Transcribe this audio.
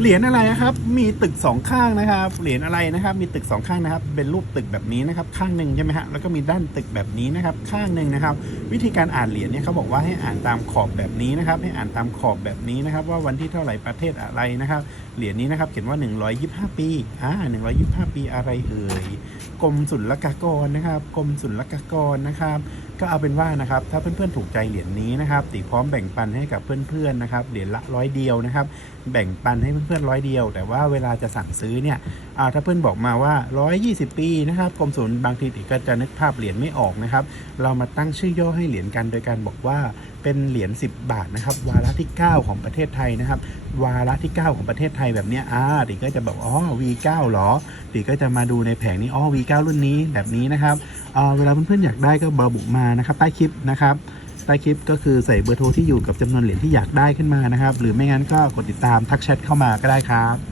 เหรียญอะไรนะครับ มีตึกสองข้างนะครับ เหรียญอะไรนะครับ มีตึกสองข้างนะครับ เป็นรูปตึกแบบนี้นะครับ ข้างหนึ่งใช่ไหมฮะ แล้วก็มีด้านตึกแบบนี้นะครับ ข้างหนึ่งนะครับ วิธีการอ่านเหรียญเนี่ยเขาบอกว่าให้อ่านตามขอบแบบนี้นะครับ ให้อ่านตามขอบแบบนี้นะครับ ว่าวันที่เท่าไหร่ประเทศอะไรนะครับ เหรียญนี้นะครับ เขียนว่า 125 ปี อ่า125 ปีอะไรเอ่ย กรมศุลกากรนะครับ กรมศุลกากรนะครับ ก็เอาเป็นว่านะครับถ้าเพื่อนๆถูกใจเหรียญนี้นะครับตีพร้อมแบ่งปันให้กับเพื่อนๆนะครับเหรียญละร้อยเดียวนะครับแบ่งปันให้เพื่อนๆร้อยเดียว แต่ว่าเวลาจะสั่งซื้อเนี่ยถ้าเพื่อนบอกมาว่า 120 ปีนะครับกรมศุลบางทีติก็จะนึกภาพเหรียญไม่ออกนะครับเรามาตั้งชื่อย่อให้เหรียญกันโดยการบอกว่า เป็นเหรียญ10 บาทนะครับ วาระที่ 9 ของประเทศไทยนะครับ วาระที่ 9 ของประเทศไทยแบบนี้อ่าติก็จะแบอกอ๋อ V9 เหรอติก็จะมาดูในแผงนี้อ๋อ V9 รุ่นนี้แบบนี้นะครับอ่าเวลาเพื่อนๆอยากได้ก็บระบุมานะครับ ใต้คลิปนะครับใต้คลิปก็คือใส่เบอร์โทรที่อยู่กับจำนวนเหรียญที่อยากได้ขึ้นมานะครับ หรือไม่งั้นก็กดติดตามทักแชทเข้ามาก็ได้ครับ